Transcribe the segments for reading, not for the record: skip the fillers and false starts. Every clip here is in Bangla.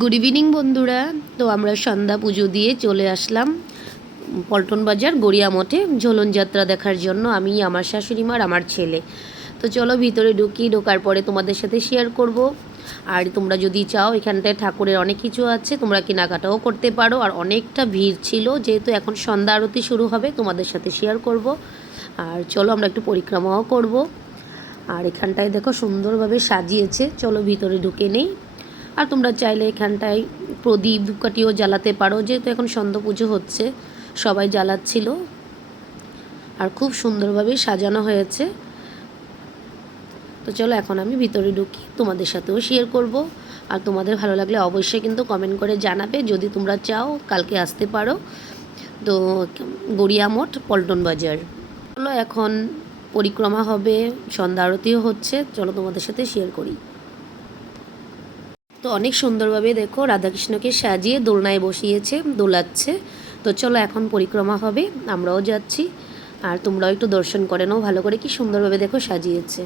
গুড ইভিনিং বন্ধুরা। তো আমরা সন্ধ্যা পুজো দিয়ে চলে আসলাম পল্টন বাজার গড়িয়া মঠে ঝোলন যাত্রা দেখার জন্য, আমি, আমার শাশুড়ি মা আর আমার ছেলে। তো চলো ভিতরে ঢোকার পরে তোমাদের সাথে শেয়ার করব। আর তোমরা যদি চাও এখানটায় ঠাকুরের অনেক কিছু আছে, তোমরা কেনাকাটাও করতে পারো। আর অনেকটা ভিড় ছিল, যেহেতু এখন সন্ধ্যা আরতি শুরু হবে, তোমাদের সাথে শেয়ার করব। আর চলো আমরা একটু পরিক্রমাও করব। আর এখানটায় দেখো সুন্দরভাবে সাজিয়েছে, চলো ভিতরে ঢুকে নেই। আর তোমরা চাইলে এখানটায় প্রদীপ ধূপকাঠিও জ্বালাতে পারো, যেহেতু এখন সন্ধ্যা পুজো হচ্ছে, সবাই জ্বালাচ্ছিল। আর খুব সুন্দরভাবে সাজানো হয়েছে। তো চলো এখন আমি ভিতরে ঢুকি, তোমাদের সাথেও শেয়ার করব। আর তোমাদের ভালো লাগলে অবশ্যই কিন্তু কমেন্ট করে জানাবে। যদি তোমরা চাও কালকে আসতে পারো। তো গড়িয়া মঠ পল্টন বাজার। চলো এখন পরিক্রমা হবে, সন্ধ্যা আরতিও হচ্ছে, চলো তোমাদের সাথে শেয়ার করি। তো অনেক সুন্দরভাবে দেখো রাধাকৃষ্ণকে সাজিয়ে দোলনায় বসিয়েছে, দোলাচ্ছে। তো চলো এখন পরিক্রমা হবে, আমরাও যাচ্ছি। আর তোমরাও একটু দর্শন করে নাও ভালো করে, কি সুন্দরভাবে দেখো সাজিয়েছে।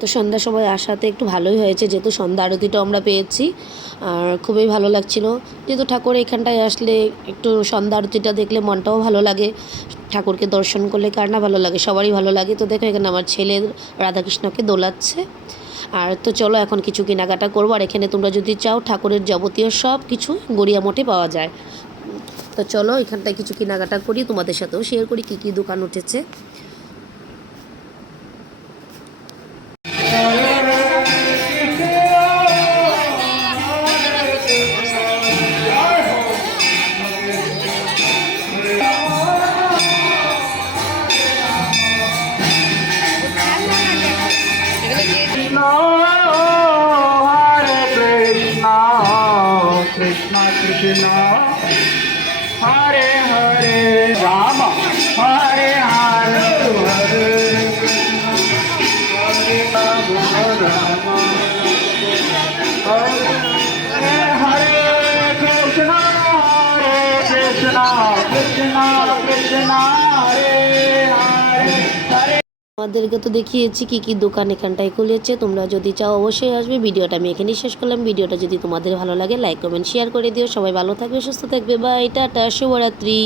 তো সন্ধ্যার সময় আসাতে একটু ভালোই হয়েছে, যেহেতু সন্ধ্যা আরতিটাও আমরা পেয়েছি। আর খুবই ভালো লাগছিল, যেহেতু ঠাকুর এখানটায় আসলে একটু সন্ধ্যা আরতিটা দেখলে মনটাও ভালো লাগে। ঠাকুরকে দর্শন করলে কার না ভালো লাগে, সবারই ভালো লাগে। তো দেখো এখানে আমার ছেলে রাধাকৃষ্ণকে দোলাচ্ছে। আর তো চলো এখন কিছু কেনাকাটা করবো। আর এখানে তোমরা যদি চাও ঠাকুরের যাবতীয় সব কিছু গড়িয়া মঠে পাওয়া যায়। তো চলো এখানটায় কিছু কেনাকাটা করি, তোমাদের সাথেও শেয়ার করি কী কী দোকান উঠেছে। Krishna Krishna Hare Hare Rama Hare Hare Hare Rama Hare Hare Krishna Krishna Krishna Hare Hare আমাদেরকে তো দেখিয়েছি কি কি দোকান এখানটায় খুলেছে। তোমরা যদি চাও অবশ্যই আসবে। ভিডিওটা আমি এখানেই শেষ করলাম। ভিডিওটা যদি তোমাদের ভালো লাগে লাইক কমেন্ট শেয়ার করে দিও। সবাই ভালো থাকবে, সুস্থ থাকবে। বাই, টাটা, শুভরাত্রি।